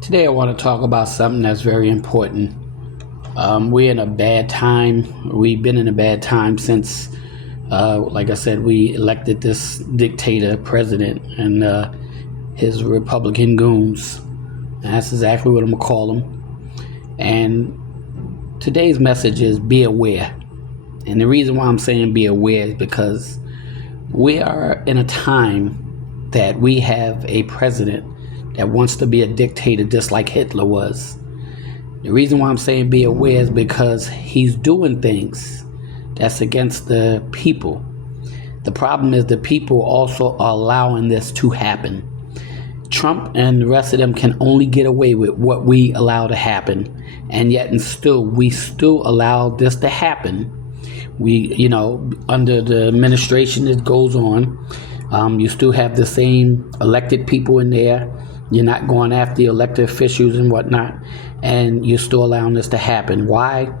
Today, I want to talk about something that's very important. We're in a bad time. We've been in a bad time since, like I said, we elected this dictator president and his Republican goons. And that's exactly what I'm going to call them. And today's message is be aware. And the reason why I'm saying be aware is because we are in a time that we have a president that wants to be a dictator just like Hitler was. The reason why I'm saying be aware is because he's doing things that's against the people. The problem is the people also are allowing this to happen. Trump and the rest of them can only get away with what we allow to happen, and yet we still allow this to happen. Under the administration that goes on, you still have the same elected people in there. You're not going after the elected officials and whatnot, and you're still allowing this to happen. Why?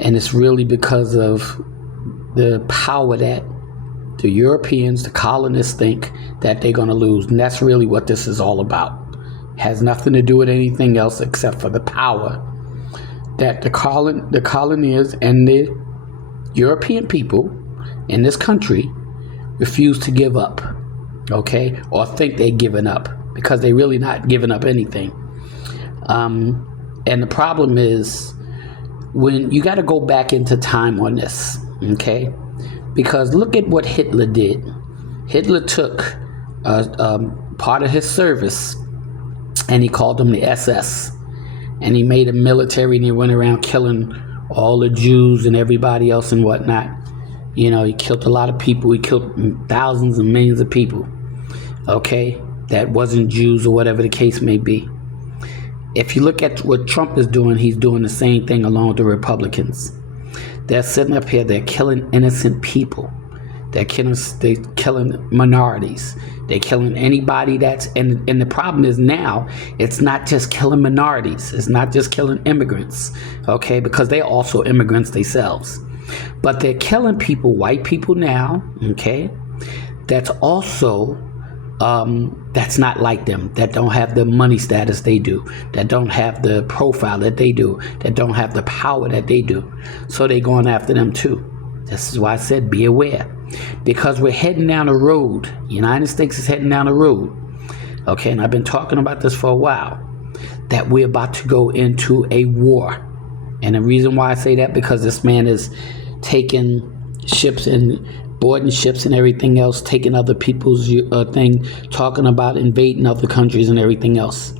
And it's really because of the power that the Europeans, the colonists, think that they're going to lose. And that's really what this is all about. It has nothing to do with anything else except for the power that the colonists and the European people in this country refuse to give up, okay? Or think they're giving up, because they're really not giving up anything. And the problem is when you got to go back into time on this, okay? Because look at what Hitler did. Hitler took part of his service and he called them the SS. And he made a military and he went around killing all the Jews and everybody else and whatnot. You know, he killed a lot of people. He killed thousands and millions of people, okay, that wasn't Jews or whatever the case may be. If you look at what Trump is doing, he's doing the same thing along with the Republicans. They're sitting up here, they're killing innocent people. They're killing minorities. They're killing anybody and the problem is now, it's not just killing minorities. It's not just killing immigrants, okay, because they're also immigrants themselves. But they're killing people, white people now, okay, that's also that's not like them, that don't have the money status they do, that don't have the profile that they do, that don't have the power that they do. So they're going after them too. This is why I said be aware. Because we're heading down a road. The United States is heading down a road. Okay, and I've been talking about this for a while, that we're about to go into a war. And the reason why I say that, because this man is taking ships and boarding ships and everything else, taking other people's thing, talking about invading other countries and everything else.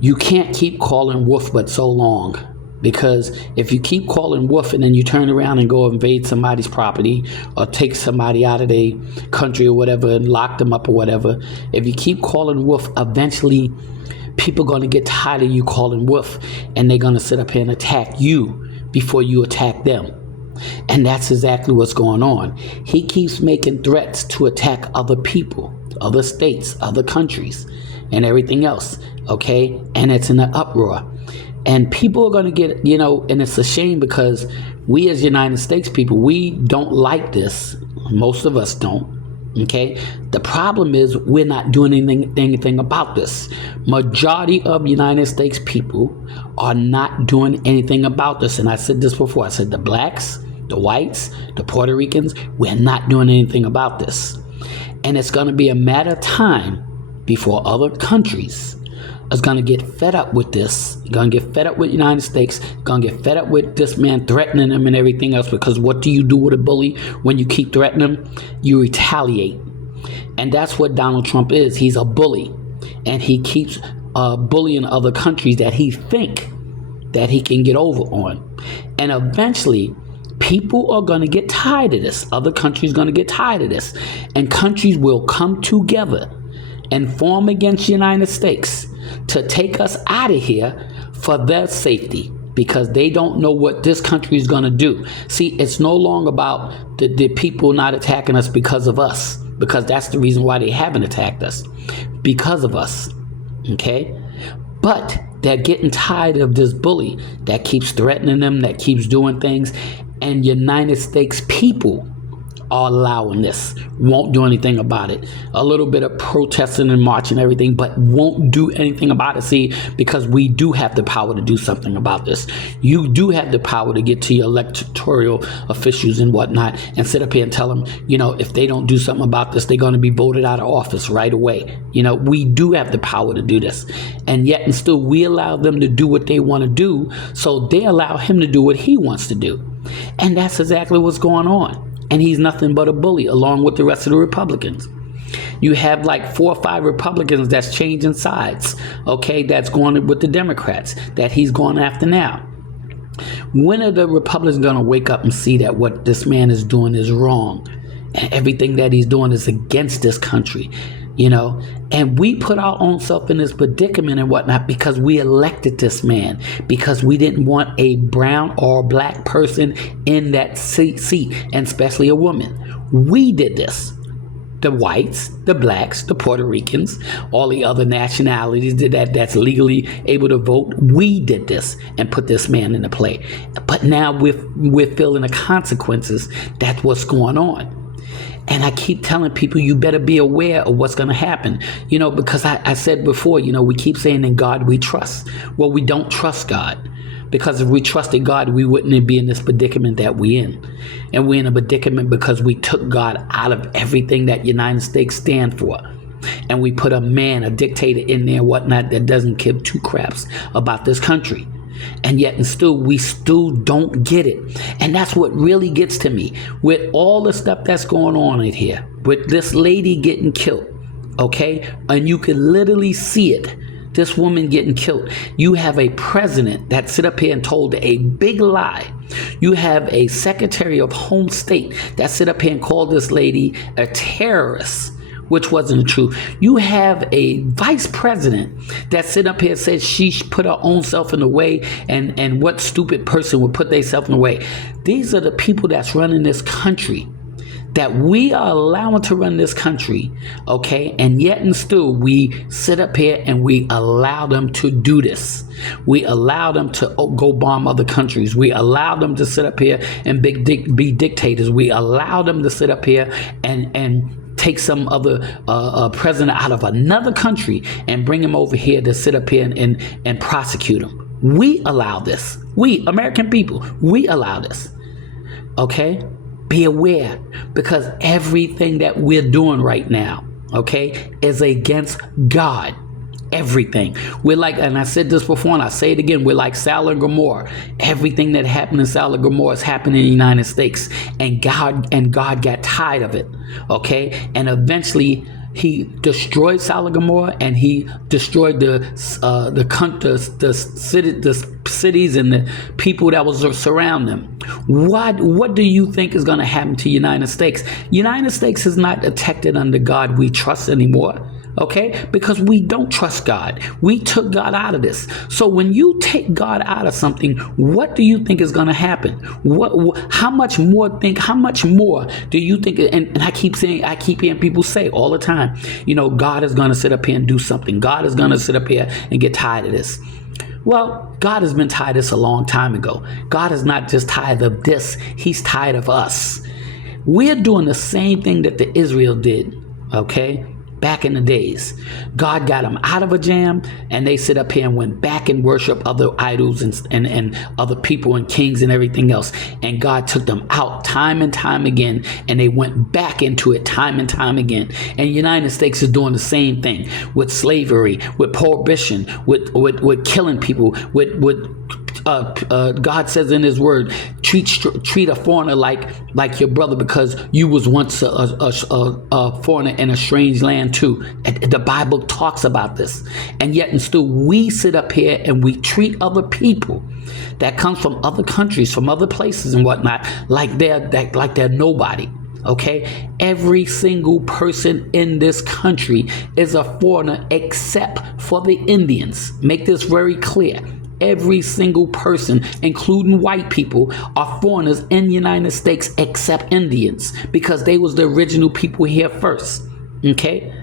You can't keep calling wolf but so long, because if you keep calling wolf and then you turn around and go invade somebody's property or take somebody out of their country or whatever and lock them up or whatever, if you keep calling wolf, eventually people are going to get tired of you calling wolf and they're going to sit up here and attack you before you attack them. And that's exactly what's going on. He keeps making threats to attack other people, other states, other countries, and everything else, okay? And it's in an uproar. And people are going to get, and it's a shame because we as United States people, we don't like this. Most of us don't, okay? The problem is we're not doing anything about this. Majority of United States people are not doing anything about this. And I said this before. I said the blacks, the whites, the Puerto Ricans, we're not doing anything about this. And it's going to be a matter of time before other countries is going to get fed up with this. Going to get fed up with the United States. Going to get fed up with this man threatening them and everything else. Because what do you do with a bully when you keep threatening him? You retaliate. And that's what Donald Trump is. He's a bully. And he keeps bullying other countries that he think that he can get over on. And eventually, people are going to get tired of this. Other countries are going to get tired of this. And countries will come together and form against the United States to take us out of here for their safety, because they don't know what this country is going to do. See, it's no longer about the people not attacking us because of us, because that's the reason why they haven't attacked us, because of us, okay? But they're getting tired of this bully that keeps threatening them, that keeps doing things, and United States people are allowing this, won't do anything about it. A little bit of protesting and marching and everything, but won't do anything about it. See, because we do have the power to do something about this. You do have the power to get to your electoral officials and whatnot and sit up here and tell them, you know, if they don't do something about this, they're going to be voted out of office right away. You know, we do have the power to do this. And yet and still we allow them to do what they want to do, so they allow him to do what he wants to do. And that's exactly what's going on. And he's nothing but a bully along with the rest of the Republicans. You have like 4 or 5 Republicans that's changing sides, okay, that's going with the Democrats, that he's going after now. When are the Republicans going to wake up and see that what this man is doing is wrong and everything that he's doing is against this country? You know, and we put our own self in this predicament and whatnot because we elected this man, because we didn't want a brown or black person in that seat, and especially a woman. We did this. The whites, the blacks, the Puerto Ricans, all the other nationalities that's legally able to vote. We did this and put this man into play. But now we're feeling the consequences. That's what's going on. And I keep telling people, you better be aware of what's going to happen, you know, because I said before, you know, we keep saying in God we trust. Well, we don't trust God, because if we trusted God, we wouldn't be in this predicament that we're in. And we're in a predicament because we took God out of everything that United States stand for. And we put a man, a dictator in there, whatnot, that doesn't give 2 craps about this country. And yet and still we still don't get it. And that's what really gets to me with all the stuff that's going on in here, with this lady getting killed, okay? And you can literally see it, this woman getting killed. You have a president that sit up here and told a big lie. You have a Secretary of Home State that sit up here and called this lady a terrorist, which wasn't true. You have a vice president that sit up here and says she put her own self in the way, and what stupid person would put themselves in the way. These are the people that's running this country, that we are allowing to run this country, okay? And yet and still we sit up here and we allow them to do this. We allow them to go bomb other countries. We allow them to sit up here and be dictators. We allow them to sit up here and take some other president out of another country and bring him over here to sit up here and prosecute him. We allow this. We, American people, we allow this. Okay? Be aware, because everything that we're doing right now, okay, is against God. Everything. We're like, and I said this before and I say it again, we're like Sodom and Gomorrah. Everything that happened in Sodom and Gomorrah is happening in the United States, and God got tired of it, okay? And eventually he destroyed Sodom and Gomorrah, and he destroyed the cities and the people that was surround them. What do you think is going to happen to the United States? United States is not protected under God we trust anymore. Okay, because we don't trust God. We took God out of this. So when you take God out of something, what do you think is going to happen? How much more do you think? And I keep hearing people say all the time, you know, God is going to sit up here and do something. God is going to sit up here and get tired of this. Well, God has been tired of this a long time ago. God is not just tired of this. He's tired of us. We're doing the same thing that the Israel did, okay? Back in the days. God got them out of a jam, and they sit up here and went back and worship other idols and other people and kings and everything else. And God took them out time and time again, and they went back into it time and time again. And the United States is doing the same thing with slavery, with prohibition, with killing people, with God says in his word, treat a foreigner like your brother, because you was once a foreigner in a strange land too. The Bible talks about this. And yet and still we sit up here and we treat other people that come from other countries, from other places and whatnot, like they're nobody. Okay, every single person in this country is a foreigner except for the Indians. Make this very clear. Every single person, including white people, are foreigners in the United States except Indians, because they was the original people here first. Okay?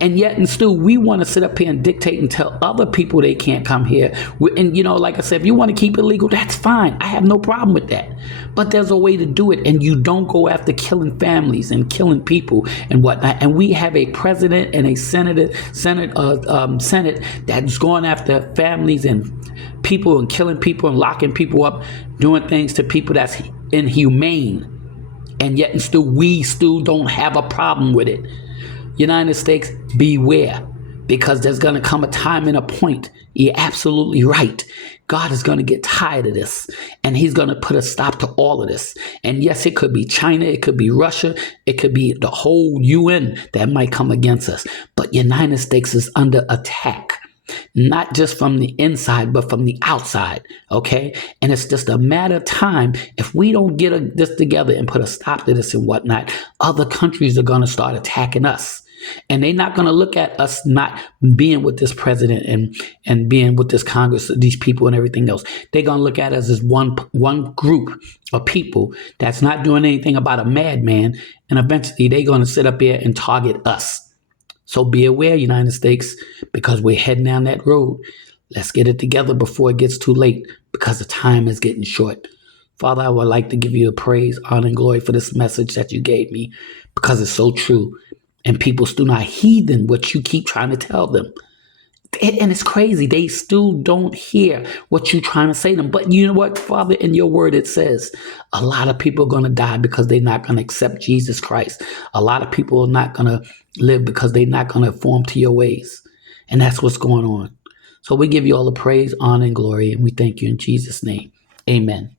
And yet and still we want to sit up here and dictate and tell other people they can't come here. And like I said, if you want to keep it legal, that's fine. I have no problem with that. But there's a way to do it, and you don't go after killing families and killing people and whatnot. And we have a president and a Senate that's going after families and people and killing people and locking people up, doing things to people that's inhumane. And yet and still we still don't have a problem with it. United States, beware, because there's going to come a time and a point. You're absolutely right. God is going to get tired of this, and he's going to put a stop to all of this. And yes, it could be China, it could be Russia, it could be the whole UN that might come against us. But United States is under attack, not just from the inside, but from the outside, okay? And it's just a matter of time. If we don't get this together and put a stop to this and whatnot, other countries are going to start attacking us. And they're not going to look at us not being with this president and being with this Congress, these people and everything else. They're going to look at us as one group of people that's not doing anything about a madman. And eventually they're going to sit up here and target us. So be aware, United States, because we're heading down that road. Let's get it together before it gets too late, because the time is getting short. Father, I would like to give you the praise, honor, and glory for this message that you gave me, because it's so true. And people still not heeding what you keep trying to tell them. And it's crazy. They still don't hear what you're trying to say to them. But you know what, Father, in your word, it says a lot of people are going to die because they're not going to accept Jesus Christ. A lot of people are not going to live because they're not going to conform to your ways. And that's what's going on. So we give you all the praise, honor, and glory. And we thank you in Jesus' name. Amen.